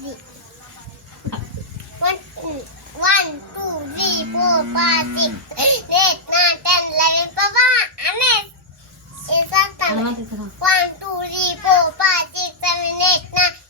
three. One, 1, 2, 3, 4, 5, 6, 7, 8, 9, 10, 11, Papa, Anes. Is that 1, 2, 3, 4, 5, 6, 7, 8, 9.